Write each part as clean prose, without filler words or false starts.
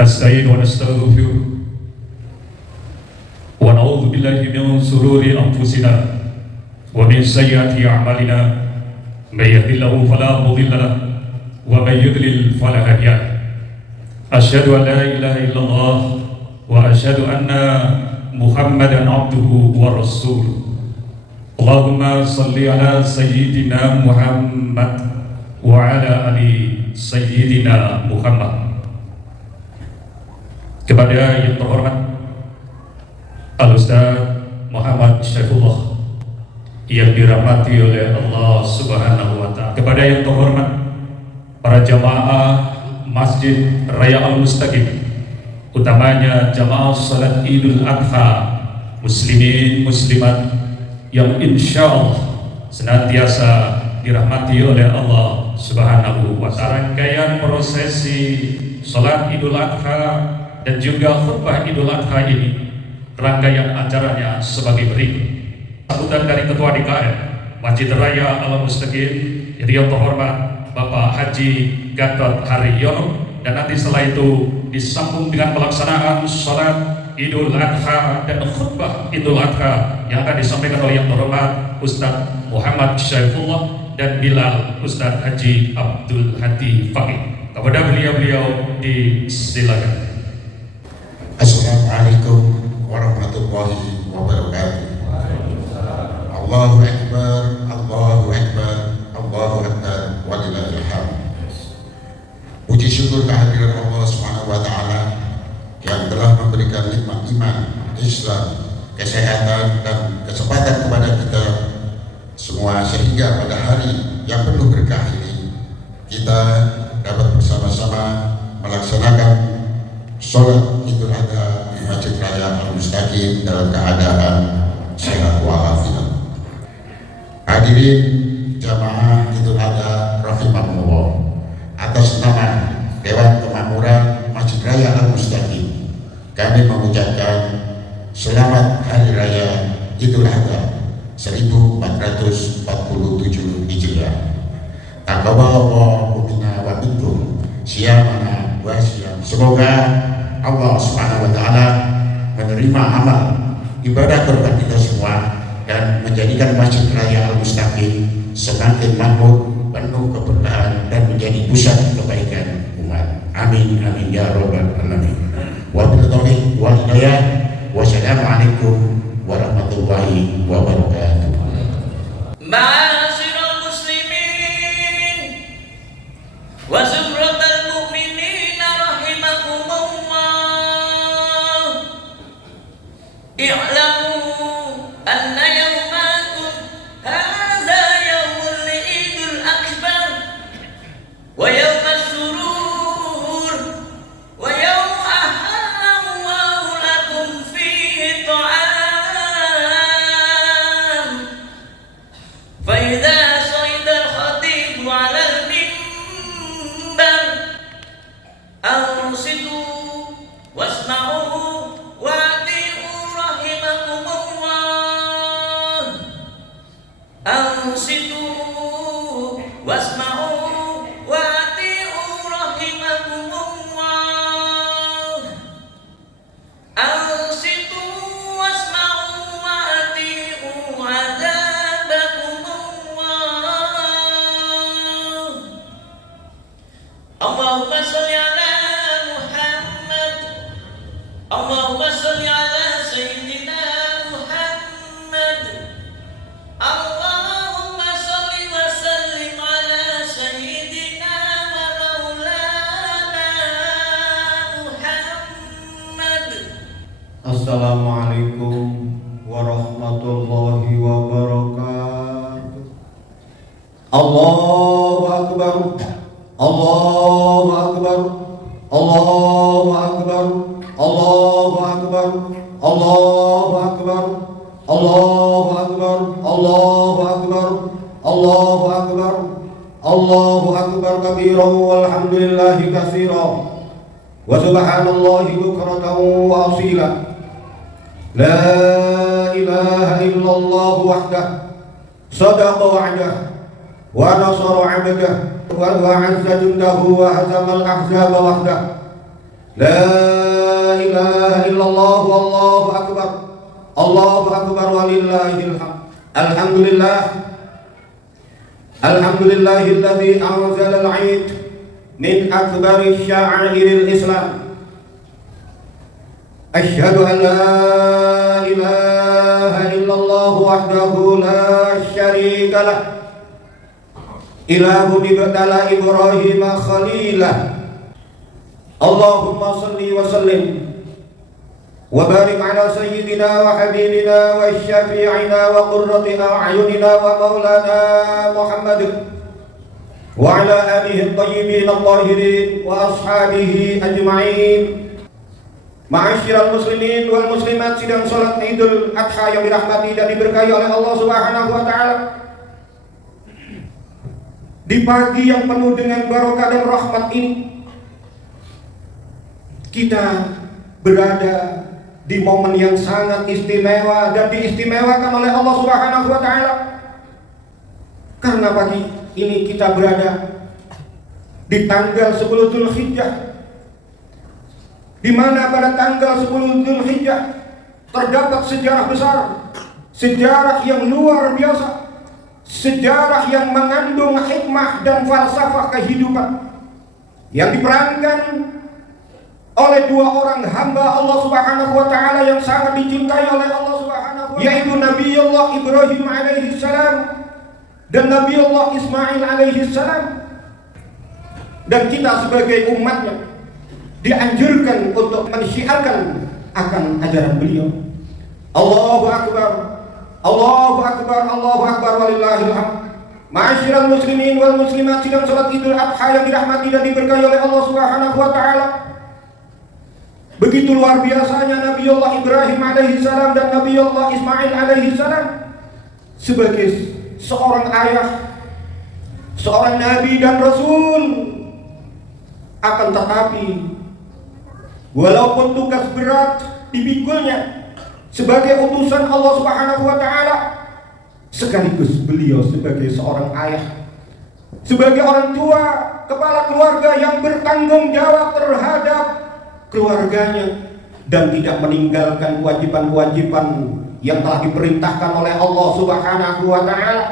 نستعين ونستغفر ونعوذ بالله من شرور أنفسنا ومن سيئات أعمالنا من يهد الله فلا مضل له ومن يضلل فلا هادي له أشهد أن لا إله إلا الله وأشهد أن محمدا عبده ورسوله اللهم صل على سيدنا محمد وعلى آل سيدنا محمد. Kepada yang terhormat Al-Ustaz Muhammad Syaifullah yang dirahmati oleh Allah Subhanahu wa Ta'ala, kepada yang terhormat para jamaah Masjid Raya Al-Mustaqim, utamanya jamaah salat Idul Adha, muslimin muslimat yang insya Allah senantiasa dirahmati oleh Allah Subhanahu wa Ta'ala. Rangkaian prosesi salat Idul Adha dan juga khutbah Idul Adha ini, rangkaian acaranya sebagai berikut. Sambutan dari Ketua DKM Masjid Raya Al-Mustaqim yang terhormat Bapak Haji Gatot Haryono, dan nanti setelah itu disambung dengan pelaksanaan sholat Idul Adha dan khutbah Idul Adha yang akan disampaikan oleh yang terhormat Ustadz Muhammad Syaifullah dan Bilal Ustadz Haji Abdul Hadi Faqih. Kepada beliau-beliau disilakan. Assalamualaikum warahmatullahi wabarakatuh. Allahu Akbar, Allahu Akbar, Allahu Akbar, walillahil hamd. Puji syukur kehadiran Allah Subhanahu wa taala yang telah memberikan nikmat iman, Islam, kesehatan dan kesempatan kepada kita semua, sehingga pada hari yang penuh berkah ini kita dapat bersama-sama melaksanakan sholat Idul Adha di Masjid Raya Al-Mustaqim dalam keadaan sehat walafiat. Hadirin jamaah Idul Adha rahimakumullah, atas nama Dewan Kemakmuran Masjid Raya Al-Mustaqim kami mengucapkan selamat Hari Raya Idul Adha 1447 Hijriah. Taqabbalallahu minna wa minkum syiyamana wa syiyam. Semoga Allah Subhanahu wa taala menerima amal ibadah korban kita semua dan menjadikan Masjid Raya Al-Mustaqim semakin makmur, penuh keberkahan dan menjadi pusat kebaikan umat. Amin amin ya rabbal alamin. Wabillahi taufiq wal hidayah. Wassalamualaikum warahmatullahi wabarakatuh. Ma'asyiral muslimin wa zumratal mu'minin rahimakumullah. I'lamu anna yawmakum hadza yawmul idul akbar wa yawmas surur wa yawm ahallallahu lakum fihi ta'am. فإذا صعد الخطيب على المنبر أنصتوا واسمعوا وأطيعوا رحمكم الله. أنصتوا واسمعوا وأطيعوا رحمكم الله. أنصتوا واسمعوا وأطيعوا عذابكم الله. اللهم صل على محمد. اللهم صل على سيدنا محمد. اللهم صل وسلم على سيدنا ومولانا محمد. Assalamualaikum warahmatullahi wabarakatuh. Allahu Akbar, Allahu Akbar, Allahu Akbar, Allahu Akbar, Allahu Akbar, Allahu Akbar, Allahu Akbar, Allahu Akbar, Allahu Akbar kabiran walhamdulillahi katsiran wa subhanallahi bukratan wa asila. La ilaha illallah wahdah sadaqa wa'dah wa nasara 'abdah wa a'azza jundahu wa hazama al-ahzaba wahdah. La ilaha illallah wallahu akbar. Allahu akbar walillahil hamd. Alhamdulillah. Alhamdulillahilladzi anzala al-'id min akbari sya'airil Islam. Asyhadu an la ilaha illallah wahdahu la syarika lah. Ilahu ibtala Ibrahim khalilah. Allahumma salli wa sallim wa barik ala sayyidina wa habibina wa syafi'ina wa qurrati a'yunina wa maulana Muhammad wa ala alihi at-tayyibin at-tahirin wa ashabihi ajma'in. Ma'asyiral muslimin wal muslimat, sidang salat Idul Adha yang dirahmati dan diberkahi oleh Allah Subhanahu wa taala. Di pagi yang penuh dengan barokah dan rahmat ini, kita berada di momen yang sangat istimewa dan diistimewakan oleh Allah Subhanahu wa taala. mana pagi ini kita berada di tanggal 10 Dzulhijjah, di mana pada tanggal 10 Dzulhijjah terdapat sejarah besar, sejarah yang luar biasa, sejarah yang mengandung hikmah dan falsafah kehidupan yang diperankan oleh dua orang hamba Allah Subhanahu wa taala yang sangat dicintai oleh Allah Subhanahu wa taala, yaitu Nabiullah Ibrahim alaihi salam dan Nabiullah Ismail alaihi salam. Dan kita sebagai umatnya dianjurkan untuk mensyiarkan akan ajaran beliau. Allahu akbar, Allahu akbar, Allahu akbar, walillahil hamd. Ma'asyiral muslimin wal muslimat, sidang salat Idul Adha yang dirahmati dan diberkahi oleh Allah Subhanahu wa taala. Begitu luar biasanya Nabiullah Ibrahim alaihi salam dan Nabiullah Ismail alaihi salam sebagai seorang ayah, seorang nabi dan rasul. Akan tetapi walaupun tugas berat dipikulnya sebagai utusan Allah Subhanahu wa taala, sekaligus beliau sebagai seorang ayah, sebagai orang tua, kepala keluarga yang bertanggung jawab terhadap keluarganya dan tidak meninggalkan kewajiban-kewajiban yang telah diperintahkan oleh Allah Subhanahu wa taala.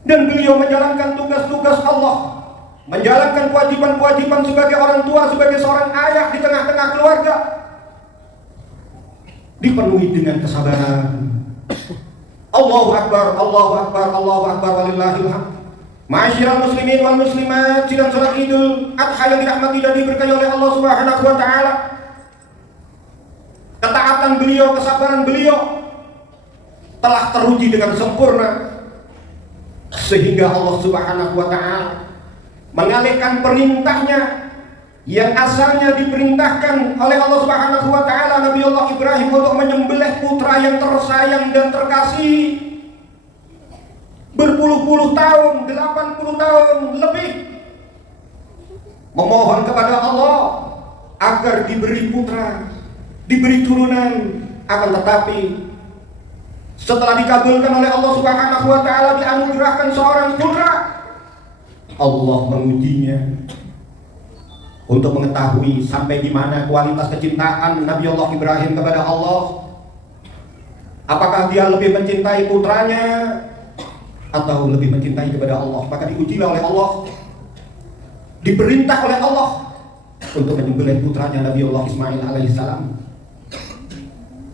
Dan beliau menjalankan tugas-tugas Allah, menjalankan kewajiban-kewajiban sebagai orang tua, sebagai seorang ayah di tengah-tengah keluarga, dipenuhi dengan kesabaran. Allahu akbar, Allahu akbar, Allahu akbar, walillahil hamd. Ma'asyiral muslimin wal muslimat, sidang salat Idul Adha yang dirahmati dan diberkahi oleh Allah Subhanahu wa taala. Ketaatan beliau, kesabaran beliau telah teruji dengan sempurna, sehingga Allah Subhanahu wa taala mengalihkan perintahnya yang asalnya diperintahkan oleh Allah Subhanahu wa taala Nabiullah Ibrahim untuk menyembelih putra yang tersayang dan terkasih berpuluh-puluh tahun, 80 tahun lebih, memohon kepada Allah agar diberi putra, diberi turunan. Akan tetapi setelah dikabulkan oleh Allah Subhanahu wa taala, dianugerahkan seorang putra, Allah mengujinya untuk mengetahui sampai di mana kualitas kecintaan Nabiullah Ibrahim kepada Allah. Apakah dia lebih mencintai putranya atau lebih mencintai kepada Allah? Maka diujilah oleh Allah, diperintah oleh Allah untuk menyembelih putranya Nabiullah Ismail alaihissalam.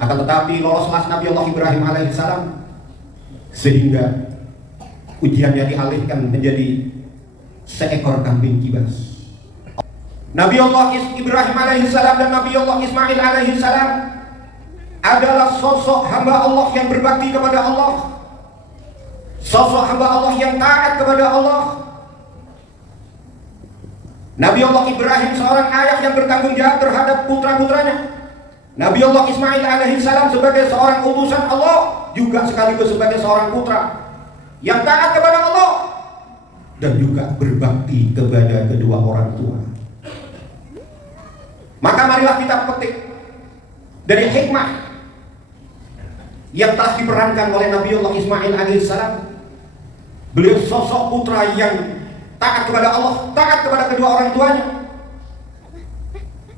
Akan tetapi loloslah Nabiullah Ibrahim alaihissalam sehingga ujiannya dialihkan menjadi seekor kambing kibas. Nabiullah Ibrahim alaihissalam dan Nabiullah Ismail alaihissalam adalah sosok hamba Allah yang berbakti kepada Allah, sosok hamba Allah yang taat kepada Allah. Nabiullah Ibrahim seorang ayah yang bertanggung jawab terhadap putra-putranya. Nabiullah Ismail alaihissalam sebagai seorang utusan Allah juga sekaligus sebagai seorang putra yang taat kepada Allah dan juga berbakti kepada kedua orang tua. Maka marilah kita petik dari hikmah yang telah diperankan oleh Nabiullah Ismail alaihissalam. Beliau sosok putra yang taat kepada Allah, taat kepada kedua orang tuanya,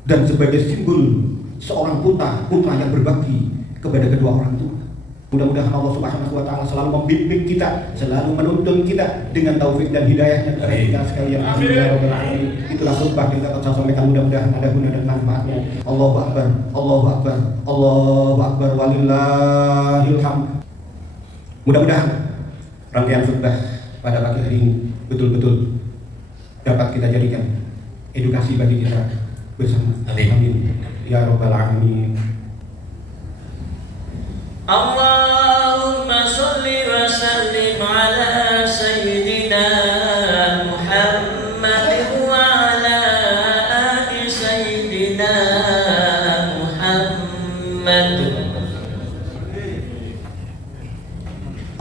dan sebagai simbol seorang putra yang berbakti kepada kedua orang tua. Mudah-mudahan Allah Subhanahu wa taala selalu membimbing kita, selalu menuntun kita dengan taufik dan hidayahnya kepada kita sekalian. Amin ya rabbal alamin. Itulah khutbah yang dapat saya sampaikan, mudah-mudahan ada guna dan manfaatnya. Allahu akbar, Allahu akbar, Allahu akbar, walillahil hamd. Mudah-mudahan rangkaian khutbah pada pagi hari ini betul-betul dapat kita jadikan edukasi bagi kita bersama. Amin ya rabbal alamin. Allahumma salli wa sallim ala sayyidina Muhammad wa ala ali sayyidina Muhammad.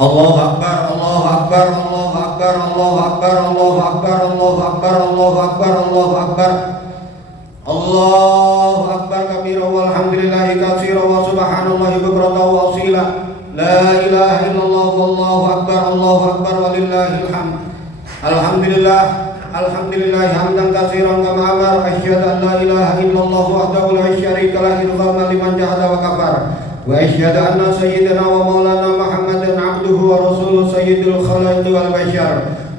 Allahu akbar, Allahu akbar, Allahu akbar, Allahu akbar, Allahu akbar, Allahu akbar, Allahu akbar, Allahu akbar. Allahu akbar kabira walhamdulillahi katsira wa subhanallahi bukratan wa asila. لا إله إلا الله والله أكبر ولله الحمد. الحمد لله حمدا كثيرا كما أمر. أشهد أن لا إله إلا الله وحده لا شريك له إرغاما لمن جحد وكفر. وأشهد أن سيدنا ومولانا محمدا عبده ورسوله سيد الخلق والبشر.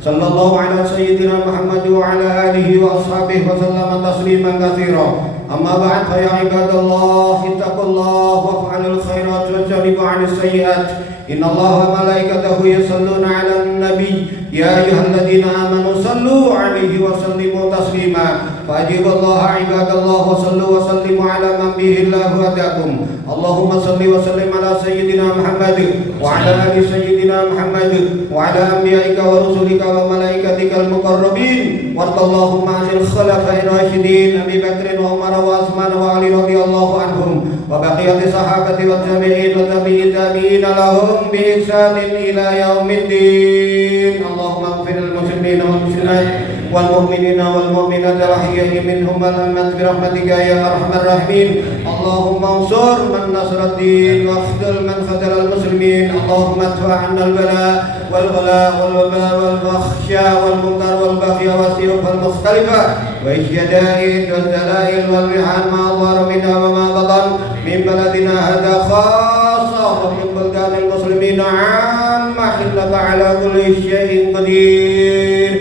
صلى الله على سيدنا محمد وعلى آله وأصحابه وسلم تسليما كثيرا. أما بعد فيا عباد الله اتقوا الله وافعلوا الخيرات واجتنبوا عن السيئات. إن الله وملائكته يصلون على النبي يا أيها الذين آمنوا صلوا عليه وسلموا تسليما. فأجيبوا الله عباد الله وصلوا وسلموا على من به الله هداكم. اللهم صل وسلم على سيدنا محمد وعلى آل سيدنا محمد وعلى أنبيائك ورسلك وملائكتك المقربين. وارض اللهم عن الخلفاء الراشدين أبي بكر وعمر وعثمان وعلي رضي الله عنهم وبقية الصحابة والتابعين وتابعين لهم بإحسان إلى يوم الدين. اللهم اغفر للمسلمين والمسلمات والمؤمنين والمؤمنات الأحياء منهم والأموات برحمتك يا أرحم الراحمين. اللهم انصر من نصر الدين واخذل من خذل المسلمين. اللهم ادفع عنا البلاء والغلاء والوباء والفحشاء والمنكر والبغي والسيوف المختلفة والشدائد والزلائل والرحال ما ظهر منها وما بطن من بلدنا هذا خاصة ومن بلدان المسلمين عامة إنك على كل شيء قدير.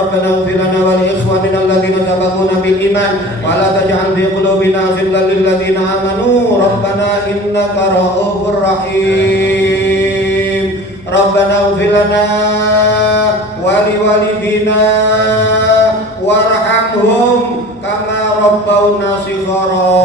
ربنا اغفر لنا ولإخواننا الذين سبقونا بالإيمان ولا تجعل في قلوبنا غلا للذين آمنوا ربنا إنك رؤوف رحيم. ربنا اغفر لنا ولوالدينا وارحمهم كما ربونا صغارا.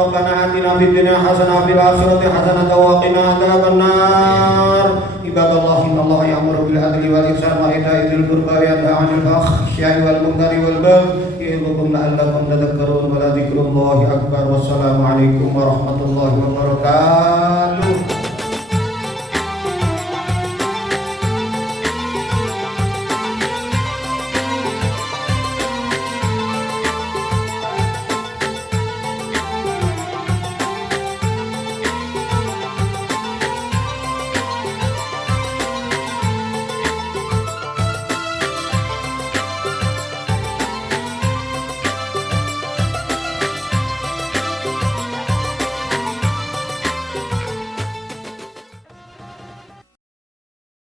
ربنا آتنا في الدنيا حسنة وفي الآخرة حسنة وقنا عذاب النار. عباد الله إن الله يأمر بالعدل والإحسان وإيتاء ذي القربى وينهى عن الفحشاء والمنكر والبغي يعظكم لعلكم تذكرون ولذكر الله أكبر. والسلام عليكم ورحمة الله وبركاته.